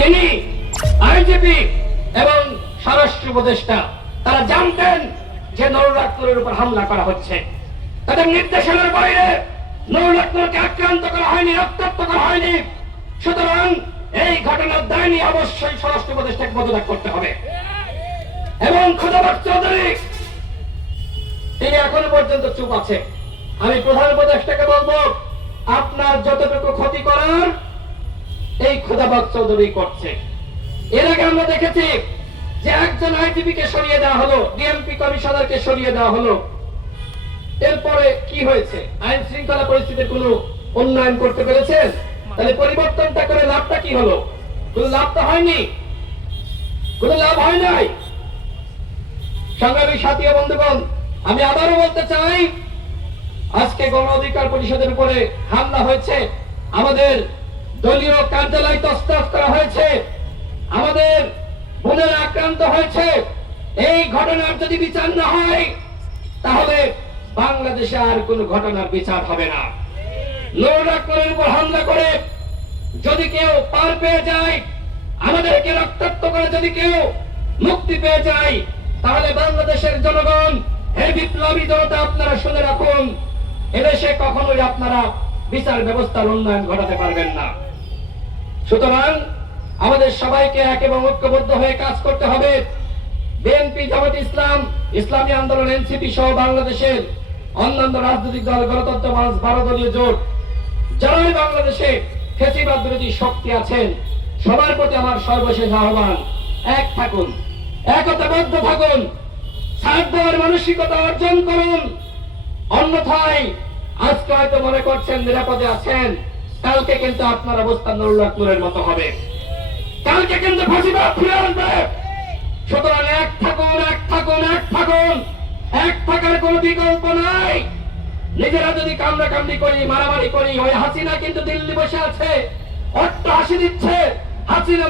তিনি আইজিপি এবং স্বরাষ্ট্র উপদেষ্টা তারা জানতেন যে নুরুল আকবরের উপর হামলা করা হচ্ছে। তাদের নির্দেশনার বাইরে নুরুল আকবরকে আক্রান্ত করা হয়নি, রক্তাক্ত করা হয়নি। সুতরাং এই ঘটনার দায় নিয়ে অবশ্যই স্বরাষ্ট্র উপদেষ্টাকে পদত্যাগ করতে হবে। এবং খোদাবক্ত চৌধুরী তিনি এখনো পর্যন্ত চুপ আছে। আমি প্রধান উপদেষ্টাকে বলবো, আপনার যতটুকু ক্ষতি করার এই খোদাবক্ত চৌধুরী করছে। এর আগে আমরা দেখেছি যে একজন আইজিপি কে সরিয়ে দেওয়া হলো, ডিএমপি কমিশনারকে সরিয়ে দেওয়া হলো। এরপরে কি হয়েছে? আইন শৃঙ্খলা পরিস্থিতির কোনো উন্নয়ন করতে পেরেছেন? তাহলে পরিবর্তনটা করে লাভটা কি হলো? কোনো লাভ তো হয়নি, কোনো লাভ হয় নাই। সংগ্রামী সাথী ও বন্ধুগণ, আমি আবারও বলতে চাই, আজকে গণ অধিকার পরিষদের উপরে হামলা হয়েছে, আমাদের দলীয় কার্যালয় তছনছ করা হয়েছে, আমাদের বোনেরা আক্রান্ত হয়েছে। এই ঘটনার যদি বিচার না হয় তাহলে বাংলাদেশে আর কোন ঘটনার বিচার হবে না। নুরুল আকবরের উপর হামলা করে যদি কেউ পার পেয়ে যায়, আমাদেরকে রক্তাক্ত করে যদি কেউ মুক্তি পেয়ে যায়, তাহলে বাংলাদেশের জনগণ, এই বিপ্লবী জনতা, আপনারা শুনে রাখুন, এদেশে কখনোই আপনারা বিচার ব্যবস্থার উন্নয়ন ঘটাতে পারবেন না। সুতরাং আমাদের সবাইকে এক এবং ঐক্যবদ্ধ হয়ে কাজ করতে হবে। বিএনপি, জামাত ইসলাম, ইসলামী আন্দোলন, এনসিপি সহ বাংলাদেশের অন্যান্য রাজনৈতিক দল, গণতন্ত্র মঞ্চ, 12 দলীয় জোট, যারাই বাংলাদেশে ফ্যাসিবাদ বিরোধী শক্তি আছেন, সবার প্রতি আমার সর্বশেষ আহ্বান, এক থাকুন, একতাবদ্ধ থাকুন, ছাড় দেওয়ার মানসিকতা অর্জন করুন। অন্যথায় আজকে হয়তো মনে করছেন নিরাপদে আছেন, কালকে কিন্তু আপনার অবস্থা নুরুল আকবরের মতো হবে, কালকে কিন্তু ফ্যাসিবাদ ফিরে আসবে। সুতরাং এক থাকুন, এক থাকুন, এক থাকুন, এক থাকার কোন বিকল্প নাই। নিজেরা যদি কামড়াকামড়ি করি, মারামারি করি, ওই হাসিনা কিন্তু দিল্লি বসে আছে, অট্ট হাসি দিচ্ছে। হাসিনা